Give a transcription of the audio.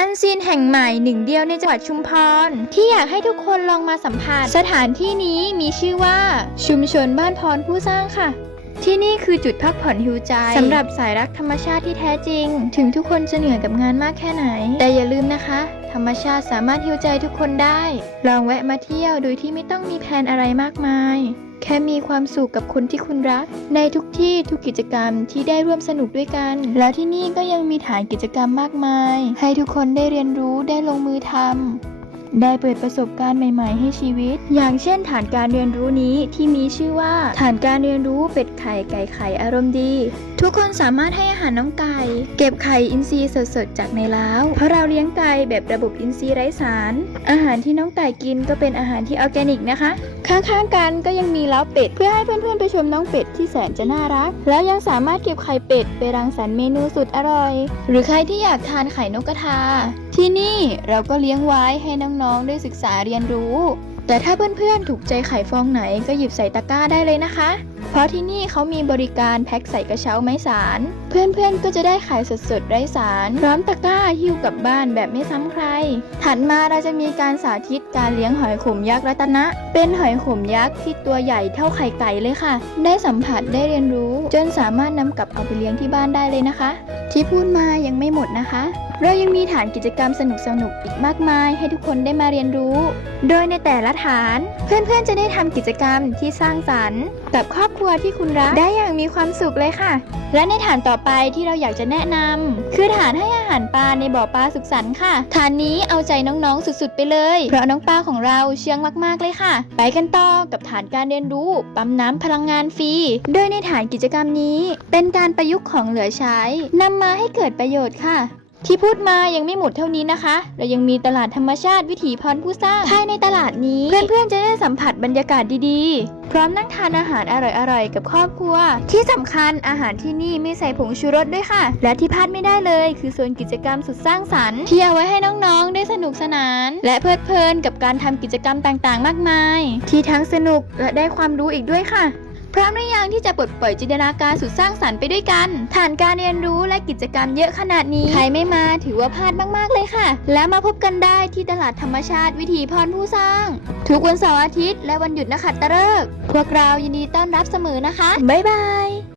อันซีนแห่งใหม่หนึ่งเดียวในจังหวัดชุมพร ที่อยากให้ทุกคนลองมาสัมผัส สถานที่นี้มีชื่อว่าชุมชนบ้านพรผู้สร้างค่ะ ที่นี่คือจุดพักผ่อนฮิวใจสำหรับสายรักธรรมชาติที่แท้จริง ถึงทุกคนจะเหนื่อยกับงานมากแค่ไหน แต่อย่าลืมนะคะ ธรรมชาติสามารถฮิวใจทุกคนได้ ลองแวะมาเที่ยวโดยที่ไม่ต้องมีแผนอะไรมากมาย แค่มีความสุขกับคนที่คุณรัก ในทุกที่ทุกกิจกรรมที่ได้ร่วมสนุกด้วยกัน แล้วที่นี่ก็ยังมีฐานกิจกรรมมากมาย ให้ทุกคนได้เรียนรู้ได้ลงมือทำ ได้เปิดประสบการณ์ใหม่ ๆ ให้ชีวิต อย่างเช่นฐานการเรียนรู้นี้ที่มีชื่อว่า ฐานการเรียนรู้เป็ดไข่ไก่ไข่อารมณ์ดี ทุกคนสามารถให้อาหารน้องไก่ เก็บไข่อินทรีย์สดๆ จากในล้าว เพราะเราเลี้ยงไก่แบบระบบอินทรีย์ไร้สาร อาหารที่น้องไก่กินก็เป็นอาหารที่ออร์แกนิกนะคะ ข้างๆกันก็ยังมีเล้าเป็ด เพื่อให้เพื่อนๆไปชมน้องเป็ดที่แสนจะน่ารัก แล้วยังสามารถเก็บไข่เป็ดไปรังสรรค์เมนูสุดอร่อย หรือใครที่อยากทานไข่นกกระทา ที่นี่เราก็เลี้ยงไว้ให้น้องๆได้ศึกษาเรียนรู้ แต่ถ้าเพื่อนๆถูกใจไข่ฟองไหนก็หยิบใส่ตะกร้าได้เลยนะคะ เพราะที่นี่เขามีบริการแพ็คใส่กระเช้าไม้สาร เพื่อนๆก็จะได้ไข่สดๆไร้สาร พร้อมตะกร้าหิ้วกลับบ้านแบบไม่ซ้ำใคร ถัดมาเราจะมีการสาธิตการเลี้ยงหอยขมยักษ์รัตนะ เป็นหอยขมยักษ์ที่ตัวใหญ่เท่าไข่ไก่เลยค่ะ ได้สัมผัสได้เรียนรู้ จนสามารถนำกลับเอาไปเลี้ยงที่บ้านได้เลยนะคะ ที่พูดมายังไม่หมดนะคะ เรายังมีฐานกิจกรรมสนุกๆอีกมากมายให้ทุกคนได้มาเรียนรู้ โดยในแต่ละฐานเพื่อนๆจะได้ทำกิจกรรมที่สร้างสรรค์ กับครอบครัวที่คุณรักได้อย่างมีความสุขเลยค่ะ และในฐานต่อไปที่เราอยากจะแนะนำคือฐานให้อาหารปลาในบ่อปลาสุขสันต์ค่ะ ฐานนี้เอาใจน้องๆสุดๆไปเลย เพราะน้องปลาของเราเชื่องมากๆเลยค่ะ ไปกันต่อกับฐานการเรียนรู้ปั๊มน้ำพลังงานฟรีโดยในฐานกิจกรรมนี้ เป็นการประยุกต์ของเหลือใช้นำมาให้เกิดประโยชน์ค่ะ ที่พูดมายังไม่หมดเท่านี้นะคะ เรายังมีตลาดธรรมชาติวิถีพรผู้สร้างภายในตลาดนี้ เพื่อนๆจะได้สัมผัสบรรยากาศดีๆ พร้อมนั่งทานอาหารอร่อยๆ กับครอบครัว ที่สำคัญอาหารที่นี่ไม่ใส่ผงชูรสด้วยค่ะ และที่พลาดไม่ได้เลย คือโซนกิจกรรมสุดสร้างสรรค์ที่เอาไว้ให้น้องๆ ได้สนุกสนาน และเพลิดเพลินกับการทำกิจกรรมต่างๆ มากมาย ที่ทั้งสนุกและได้ความรู้อีกด้วยค่ะ พร้อมหรือยังที่จะปลดปล่อยจินตนาการสุดสร้างสรรค์ไปด้วยกัน ฐานการเรียนรู้และกิจกรรมเยอะขนาดนี้ ใครไม่มาถือว่าพลาดมากๆเลยค่ะ แล้วมาพบกันได้ที่ตลาดธรรมชาติวิถีพรผู้สร้าง ทุกวันเสาร์อาทิตย์และวันหยุดนักขัตฤกษ์พวกเรายินดีต้อนรับเสมอนะคะ บ๊ายบาย